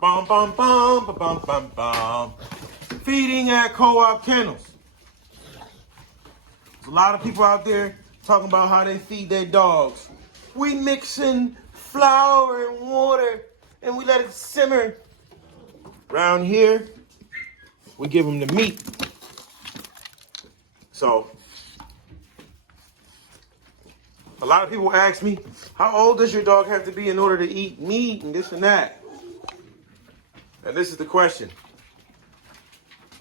Bum, bum, bum, bum, bum, bum, bum. Feeding at Co-op Kennels. There's a lot of people out there talking about how they feed their dogs. We mix in flour and water and we let it simmer. Around here, we give them the meat. So, a lot of people ask me, how old does your dog have to be in order to eat meat and this and that? And this is the question.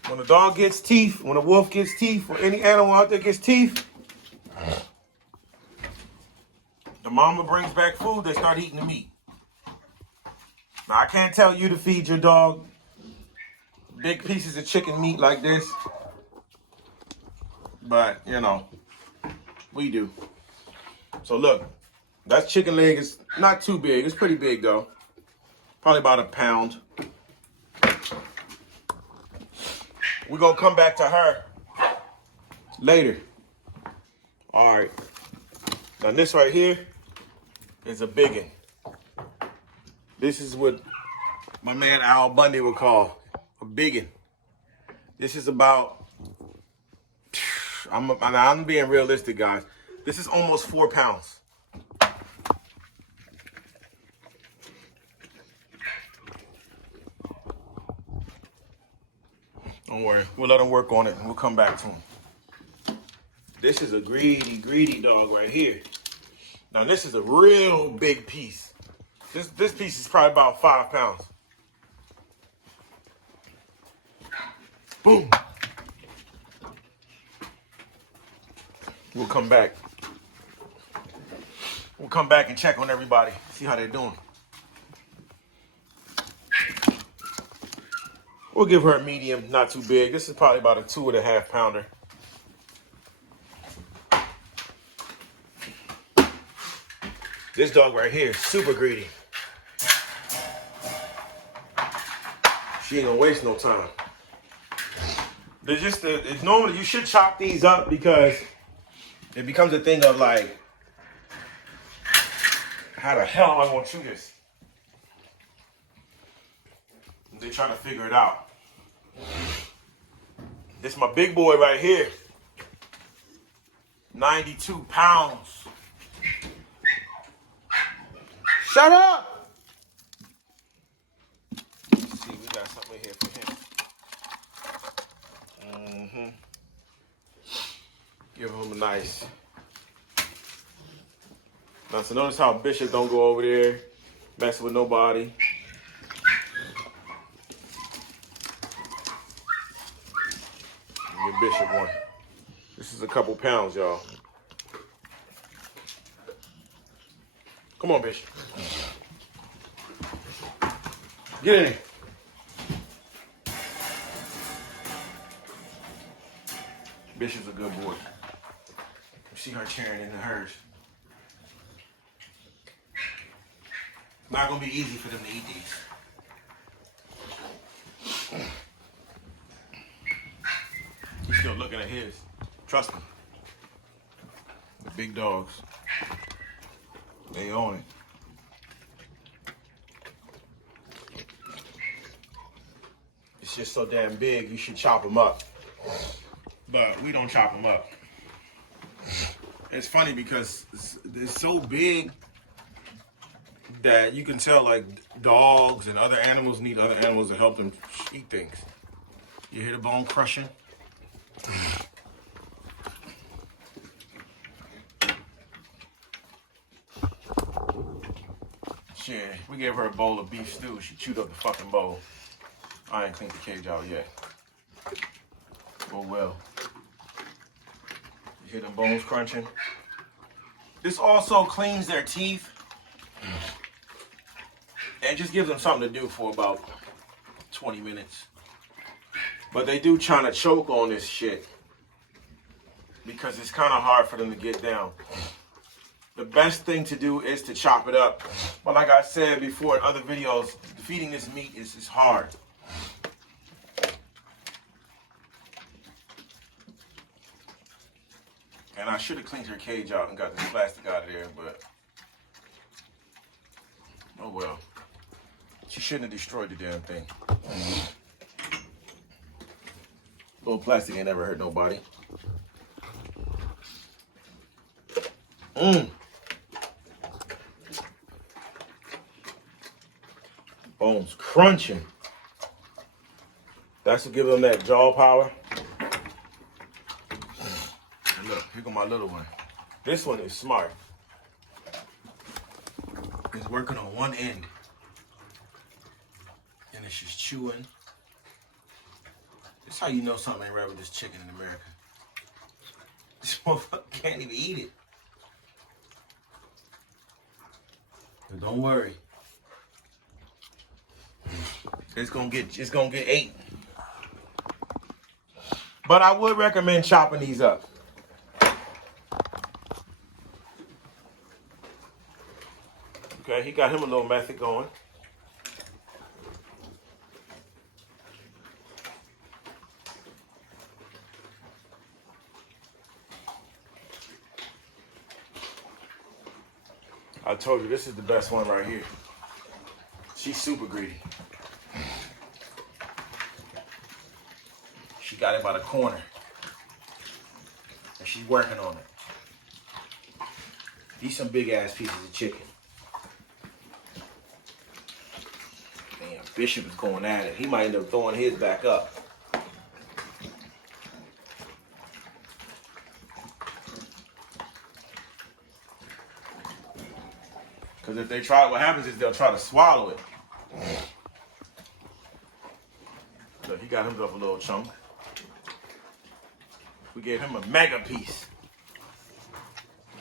When a dog gets teeth, when a wolf gets teeth, or any animal out there gets teeth, the mama brings back food, they start eating the meat. Now, I can't tell you to feed your dog big pieces of chicken meat like this, but, you know, we do. So look, that chicken leg is not too big. It's pretty big, though. Probably about a pound. We're going to come back to her later. All right. Now, this right here is a biggin. This is what my man Al Bundy would call a biggin. This is about, I'm being realistic, guys. This is almost 4 pounds. Don't worry, we'll let him work on it and we'll come back to him. This is a greedy dog right here. Now this is a real big piece. This piece is probably about 5 pounds. Boom. We'll come back. We'll come back and check on everybody, see how they're doing. We'll give her a medium, not too big. This is probably about a 2.5 pounder. This dog right here is super greedy. She ain't gonna waste no time. It's normally you should chop these up because it becomes a thing of like, how the hell am I gonna chew this? They're trying to figure it out. This is my big boy right here. 92 pounds. Shut up! Let's see, we got something here for him. Give him a nice. Now, so notice how Bishop don't go over there, messing with nobody. Give Bishop one. This is a couple pounds, y'all. Come on, Bishop. Get in here. Bishop's a good boy. You see her cheering into hers. Not gonna be easy for them to eat these. He's still looking at his. Trust me. The big dogs. They own it. It's just so damn big, you should chop them up. But we don't chop them up. It's funny because it's so big that you can tell like dogs and other animals need other animals to help them eat things. You hear the bone crushing? Shit, we gave her a bowl of beef stew. She chewed up the fucking bowl. I ain't cleaned the cage out yet. Oh well. You hear them bones crunching? This also cleans their teeth and just gives them something to do for about 20 minutes. But they do trying to choke on this shit because it's kind of hard for them to get down. The best thing to do is to chop it up. But like I said before in other videos, feeding this meat is hard. And I should have cleaned her cage out and got this plastic out of there, but oh well. She shouldn't have destroyed the damn thing. Little plastic ain't never hurt nobody. Bones crunching. That's to give them that jaw power. And look, here go my little one. This one is smart. It's working on one end. And it's just chewing. That's how you know something ain't right with this chicken in America. This motherfucker can't even eat it. But don't worry. It's gonna get ate. But I would recommend chopping these up. Okay, he got him a little method going. I told you this is the best one right here. She's super greedy. She got it by the corner. And she's working on it. These some big ass pieces of chicken. Damn, Bishop is going at it. He might end up throwing his back up. Because if they try, what happens is they'll try to swallow it. So he got himself a little chunk. We gave him a mega piece.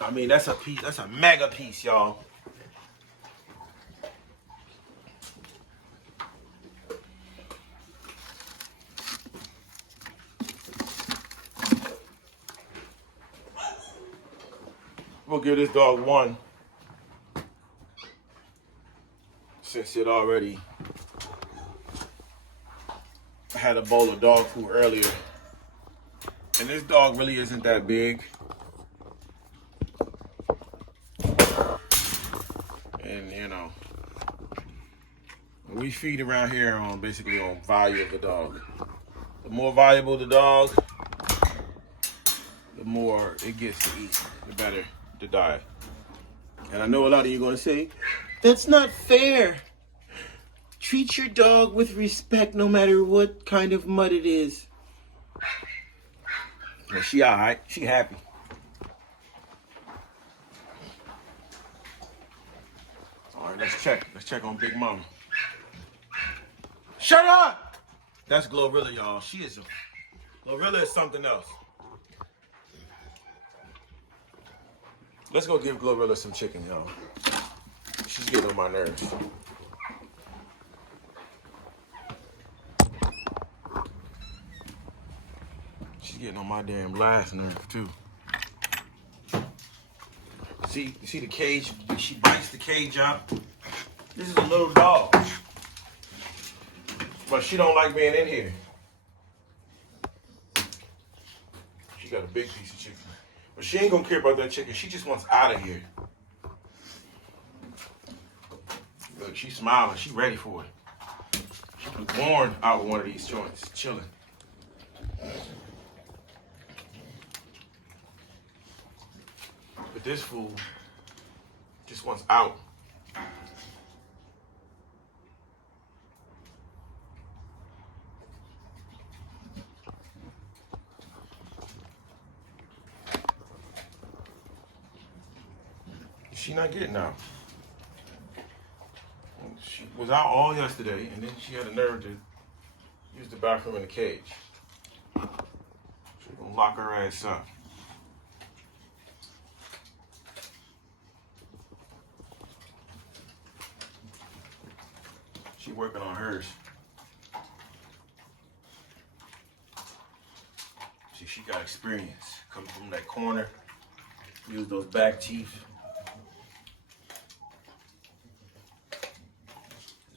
I mean, that's a piece. That's a mega piece, y'all. We'll give this dog one. Since it already had a bowl of dog food earlier. And this dog really isn't that big. And you know, we feed around here on basically on value of the dog. The more valuable the dog, the more it gets to eat, the better the diet. And I know a lot of you are going to say, that's not fair. Treat your dog with respect no matter what kind of mud it is. Yeah, she all right. She happy. All right, let's check. Let's check on Big Mama. Shut up! That's Glorilla, y'all. Glorilla is something else. Let's go give Glorilla some chicken, y'all. She's getting on my nerves. She's getting on my damn last nerve, too. See, you see the cage? She bites the cage out. This is a little dog. But she don't like being in here. She got a big piece of chicken. But she ain't gonna care about that chicken. She just wants out of here. Look, she's smiling. She's ready for it. She was born out of one of these joints, chilling. But this fool just wants out. She not getting out. She was out all yesterday, and then she had a nerve to use the bathroom in the cage. She's gonna lock her ass up. She working on hers. See, she got experience. Coming from that corner, use those back teeth.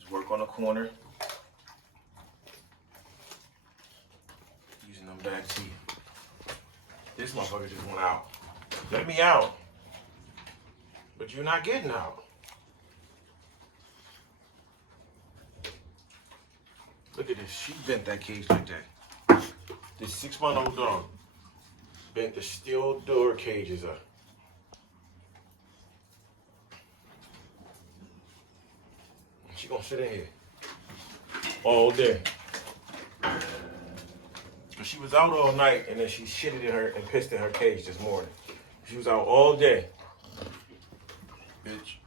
Work on the corner. Using them back teeth. This motherfucker just went out. Let me out. But you're not getting out. Look at this. She bent that cage like that. This 6-month-old dog bent the steel door cages up. She gonna sit in here all day. But she was out all night and then she shitted in her and pissed in her cage this morning. She was out all day. Bitch.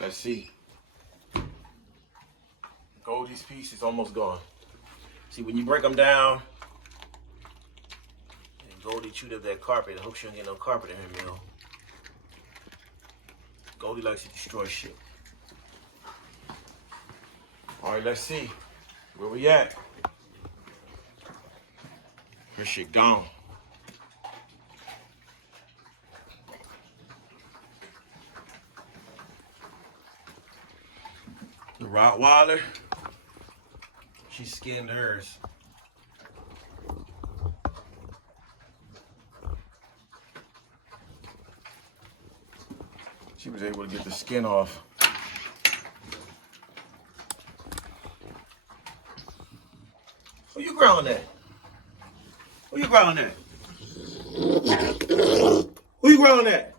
Let's see. Goldie's piece is almost gone. See, when you break them down, and Goldie chewed up that carpet, I hope she don't get no carpet in her meal. Goldie likes to destroy shit. All right, let's see. Where we at? Her shit gone. The Rottweiler, she skinned hers. She was able to get the skin off. Who you growling at? Who you growling at? Who you growling at?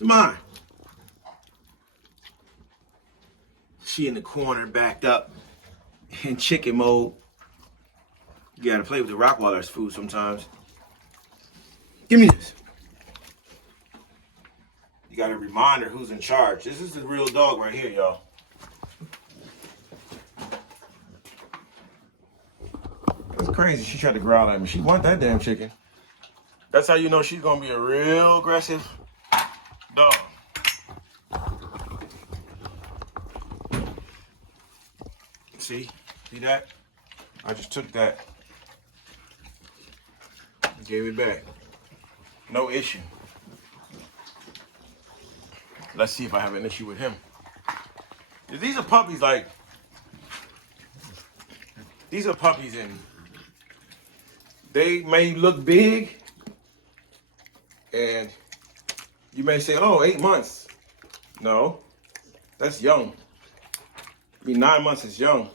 It's mine. She in the corner, backed up, in chicken mode. You gotta play with the Rottweiler's food sometimes. Give me this. You gotta remind her who's in charge. This is the real dog right here, y'all. That's crazy. She tried to growl at me. She want that damn chicken. That's how you know she's gonna be a real aggressive dog. See that? I just took that and gave it back. No issue. Let's see if I have an issue with him. These are puppies, and they may look big and you may say, oh, 8 months. No, that's young. I mean, 9 months is young.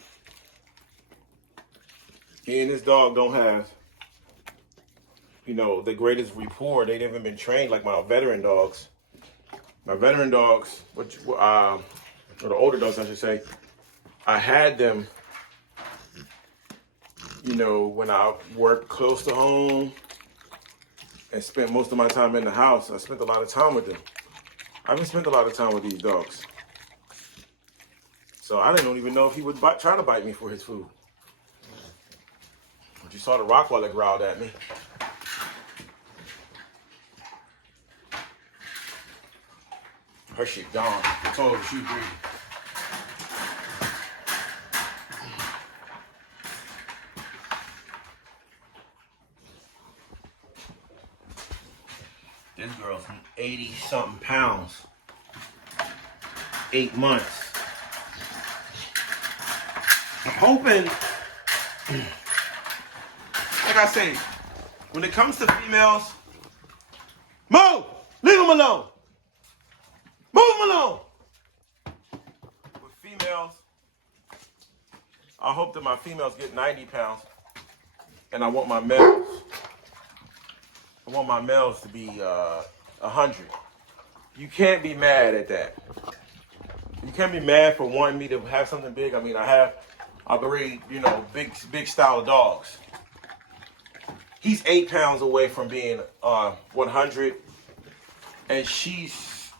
He and this dog don't have, the greatest rapport. They haven't been trained like my veteran dogs. My veteran dogs, or the older dogs, I should say, I had them, when I worked close to home and spent most of my time in the house. I spent a lot of time with them. I haven't spent a lot of time with these dogs. So I didn't even know if he would try to bite me for his food. But you saw the Rottweiler growled at me. Her shit gone. I told her she breathing. This girl's 80-something pounds. 8 months. I'm hoping, like I say, when it comes to females, Mo, leave them alone. Move them alone. With females, I hope that my females get 90 pounds, and I want my males to be 100. You can't be mad at that. You can't be mad for wanting me to have something big. I mean, I breed, big style of dogs. He's 8 pounds away from being 100, and she's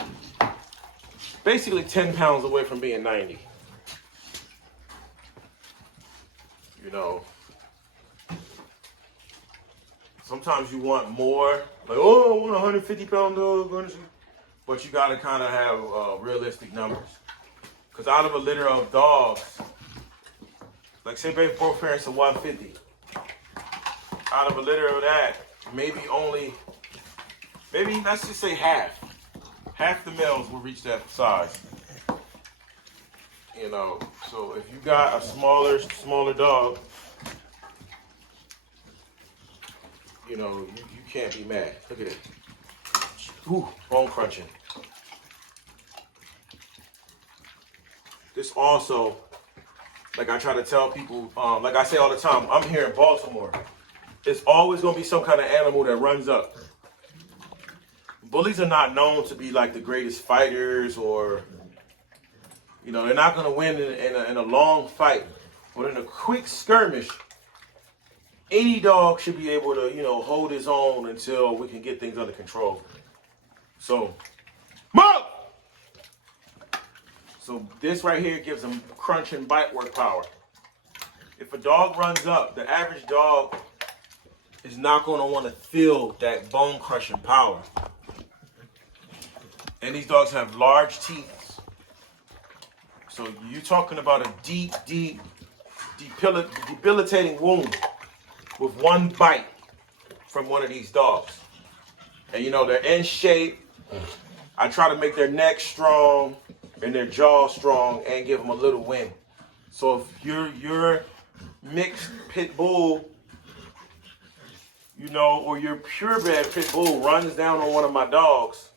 basically 10 pounds away from being 90. Sometimes you want more, like, oh, I want a 150-pound dog, but you gotta kind of have realistic numbers. Because out of a litter of dogs, like say both parents are 150, out of a litter of that, maybe let's just say half the males will reach that size. So if you got a smaller dog, you know, you can't be mad. Look at it. Ooh, bone crunching. This also, like I try to tell people, like I say all the time, I'm here in Baltimore. It's always going to be some kind of animal that runs up. Bullies are not known to be like the greatest fighters, or, you know, they're not going to win in a long fight. But in a quick skirmish, any dog should be able to, you know, hold his own until we can get things under control. So, move! So this right here gives them crunch and bite work power. If a dog runs up, the average dog is not going to want to feel that bone crushing power. And these dogs have large teeth. So you're talking about a deep, debilitating wound with one bite from one of these dogs. And you know, they're in shape. I try to make their neck strong and their jaw strong and give them a little wind. So if your mixed pit bull, you know, or your purebred pit bull runs down on one of my dogs,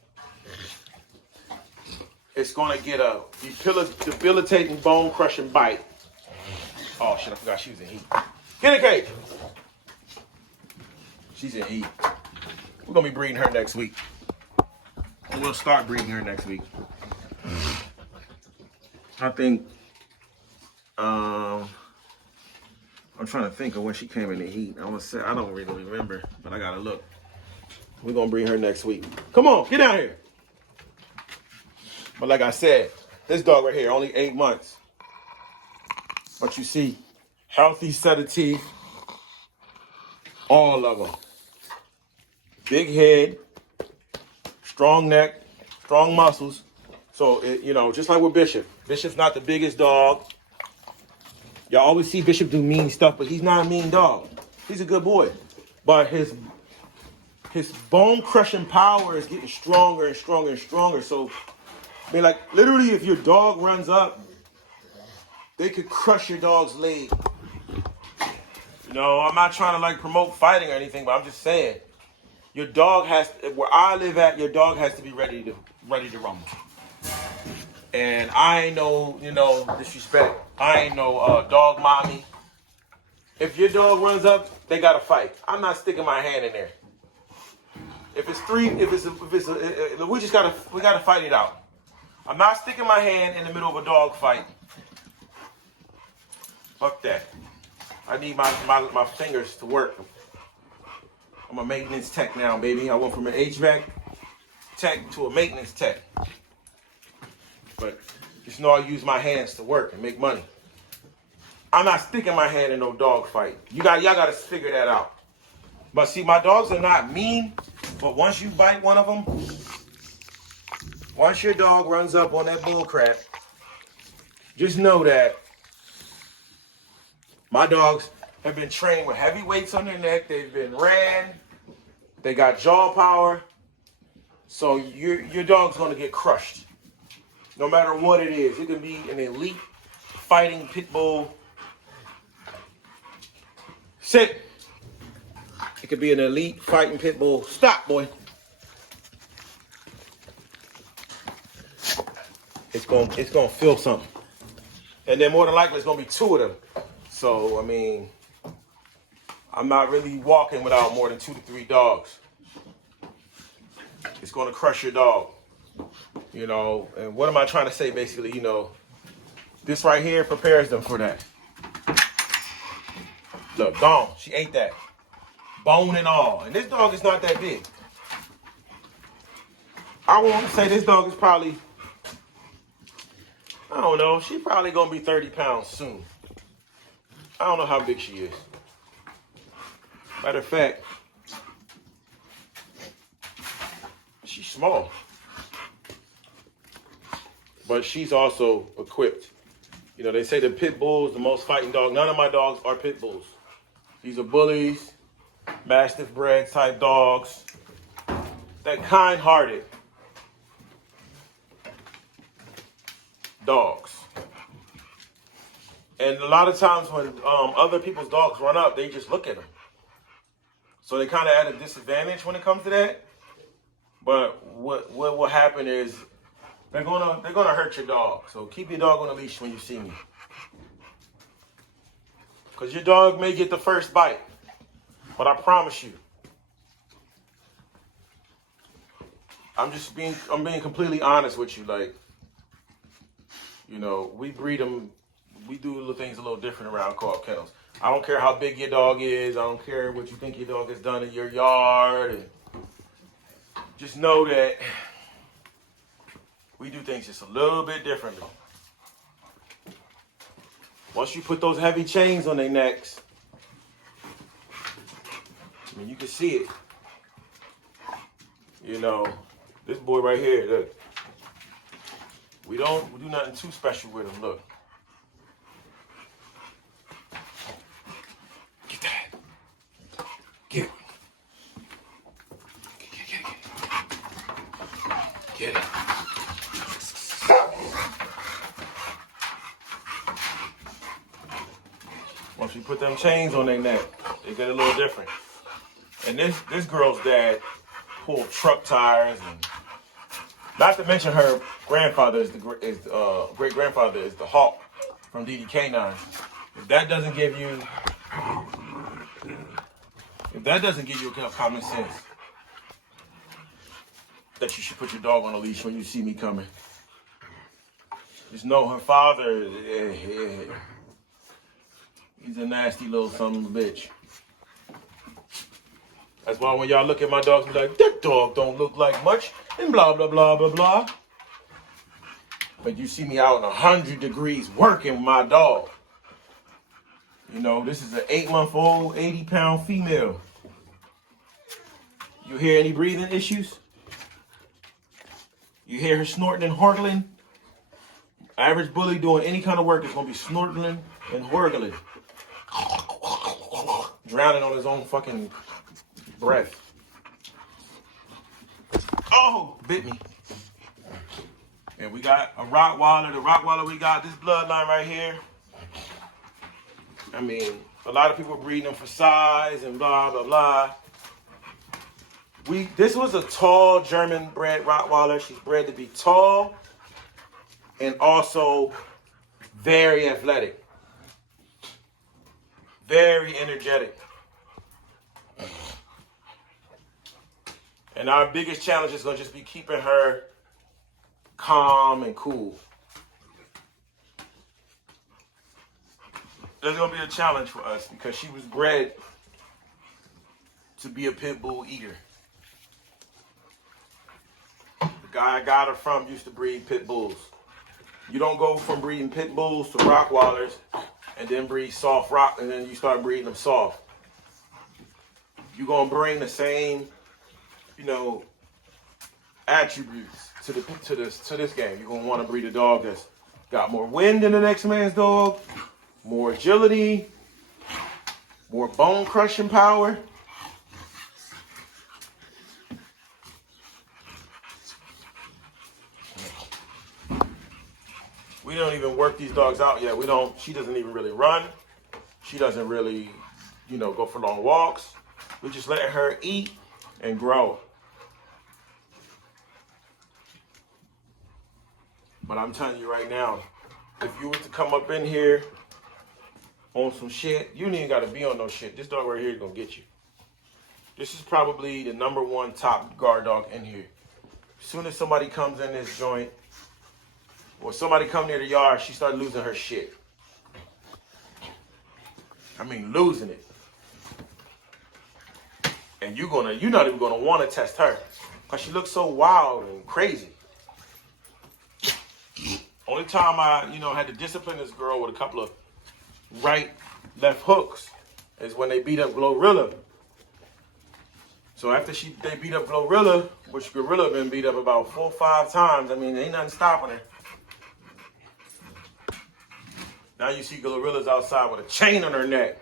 it's going to get a debilitating bone crushing bite. Oh shit, I forgot she was in heat. Get in the cage. She's in heat. We're going to be breeding her next week. And we'll start breeding her next week. I think, I'm trying to think of when she came in the heat. I don't really remember, but I gotta look. We're gonna breed her next week. Come on, get down here. But like I said, this dog right here, only 8 months. But you see, healthy set of teeth, all of them. Big head, strong neck, strong muscles. So, you know, just like with Bishop. Bishop's not the biggest dog. Y'all always see Bishop do mean stuff, but he's not a mean dog. He's a good boy. But his bone crushing power is getting stronger and stronger and stronger. So, I mean, like, literally, if your dog runs up, they could crush your dog's leg. You know, I'm not trying to, like, promote fighting or anything, but I'm just saying, your dog has, where I live at, your dog has to be ready to rumble. And I ain't no, you know, disrespect. I ain't no dog mommy. If your dog runs up, they gotta fight. I'm not sticking my hand in there. If it's we gotta fight it out. I'm not sticking my hand in the middle of a dog fight. Fuck that. I need my fingers to work. I'm a maintenance tech now, baby. I went from an HVAC tech to a maintenance tech. But just know I use my hands to work and make money. I'm not sticking my hand in no dog fight. Y'all gotta figure that out. But see, my dogs are not mean, but once you bite one of them, once your dog runs up on that bull crap, just know that my dogs have been trained with heavy weights on their neck. They've been ran. They got jaw power. So your dog's gonna get crushed. No matter what it is. It can be an elite fighting pit bull. Sit. It could be an elite fighting pit bull. Stop, boy. It's gonna feel something. And then more than likely it's gonna be two of them. So I mean, I'm not really walking without more than 2 to 3 dogs. It's gonna crush your dog. You know, and what am I trying to say basically, you know, this right here prepares them for that. Look, gone. She ate that. Bone and all. And this dog is not that big. I want to say this dog is probably, I don't know, she probably going to be 30 pounds soon. I don't know how big she is. Matter of fact, she's small. But she's also equipped. You know, they say the pit bull is the most fighting dog. None of my dogs are pit bulls. These are bullies, mastiff bred type dogs. That kind-hearted dogs. And a lot of times when other people's dogs run up, they just look at them. So they kind of at a disadvantage when it comes to that. But what will happen is they're gonna hurt your dog. So keep your dog on a leash when you see me. Cause your dog may get the first bite. But I promise you, I'm being completely honest with you. Like, you know, we breed them, we do little things a little different around co-op kennels. I don't care how big your dog is. I don't care what you think your dog has done in your yard. And just know that we do things just a little bit differently. Once you put those heavy chains on their necks, I mean, you can see it. You know, this boy right here, look. We do nothing too special with him, look. Get that. Get it. Get it. Once you put them chains on their neck, they get a little different. And this girl's dad pulled truck tires, and not to mention her grandfather great grandfather is the Hawk from DDK9. If that doesn't give you enough common sense that you should put your dog on a leash when you see me coming, just know her father, he's a nasty little son of a bitch. That's why when y'all look at my dogs, be like, that dog don't look like much, and blah, blah, blah, blah, blah. But you see me out in 100 degrees working with my dog. You know, this is an 8-month-old, 80-pound female. You hear any breathing issues? You hear her snorting and horgling? Average bully doing any kind of work is going to be snorting and horgling. Drowning on his own fucking breath. Oh, bit me. And we got a Rottweiler. The Rottweiler we got, this bloodline right here. I mean, a lot of people are breeding them for size and blah, blah, blah. This was a tall German bred Rottweiler. She's bred to be tall and also very athletic. Very energetic. And our biggest challenge is going to just be keeping her calm and cool. That's going to be a challenge for us because she was bred to be a pit bull eater. The guy I got her from used to breed pit bulls. You don't go from breeding pit bulls to Rottweilers and then breed soft rock and then you start breeding them soft. You're going to bring the same, you know, attributes to this game. You're gonna want to breed a dog that's got more wind than the next man's dog, more agility, more bone crushing power. We don't even work these dogs out yet. She doesn't even really run. She doesn't really, you know, go for long walks. We're just letting her eat and grow. But I'm telling you right now, if you were to come up in here on some shit, you ain't even got to be on no shit. This dog right here is going to get you. This is probably the #1 top guard dog in here. As soon as somebody comes in this joint, or somebody come near the yard, she started losing her shit. I mean, losing it. And you're not even going to want to test her because she looks so wild and crazy. Only time I, had to discipline this girl with a couple of right, left hooks is when they beat up Glorilla. So after they beat up Glorilla, which Gorilla been beat up about 4 or 5 times, I mean, ain't nothing stopping her. Now you see Glorilla's outside with a chain on her neck.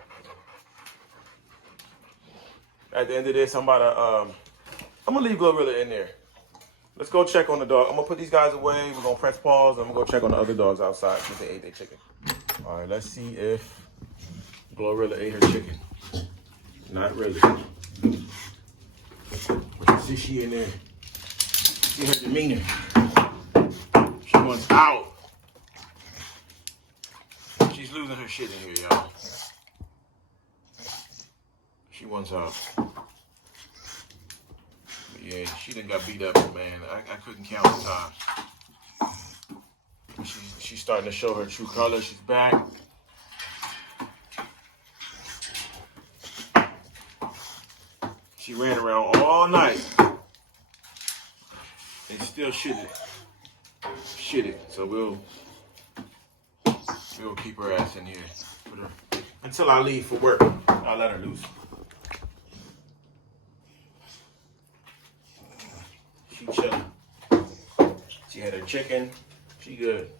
At the end of this, I'm gonna leave Glorilla in there. Let's go check on the dog. I'm gonna put these guys away. We're gonna press pause. I'm gonna go check on the other dogs outside since they ate their chicken. All right, let's see if Glorilla ate her chicken. Not really. See, she in there. See her demeanor. She wants out. She's losing her shit in here, y'all. She wants out. But yeah, she done got beat up, man. I couldn't count the times. She's starting to show her true colors. She's back. She ran around all night and still shitted. So we'll keep her ass in here until I leave for work. I'll let her loose. She chilling. She had her chicken. She good.